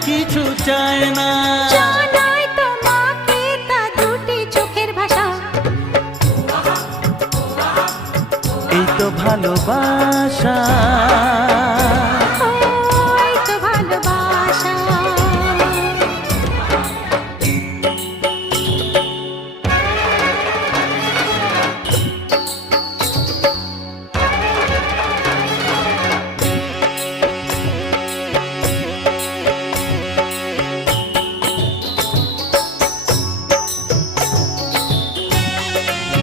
কিছু চায় না। জানাই তোমাকে তা দুটি চোখের ভাষা। এই তো ভালোবাসা।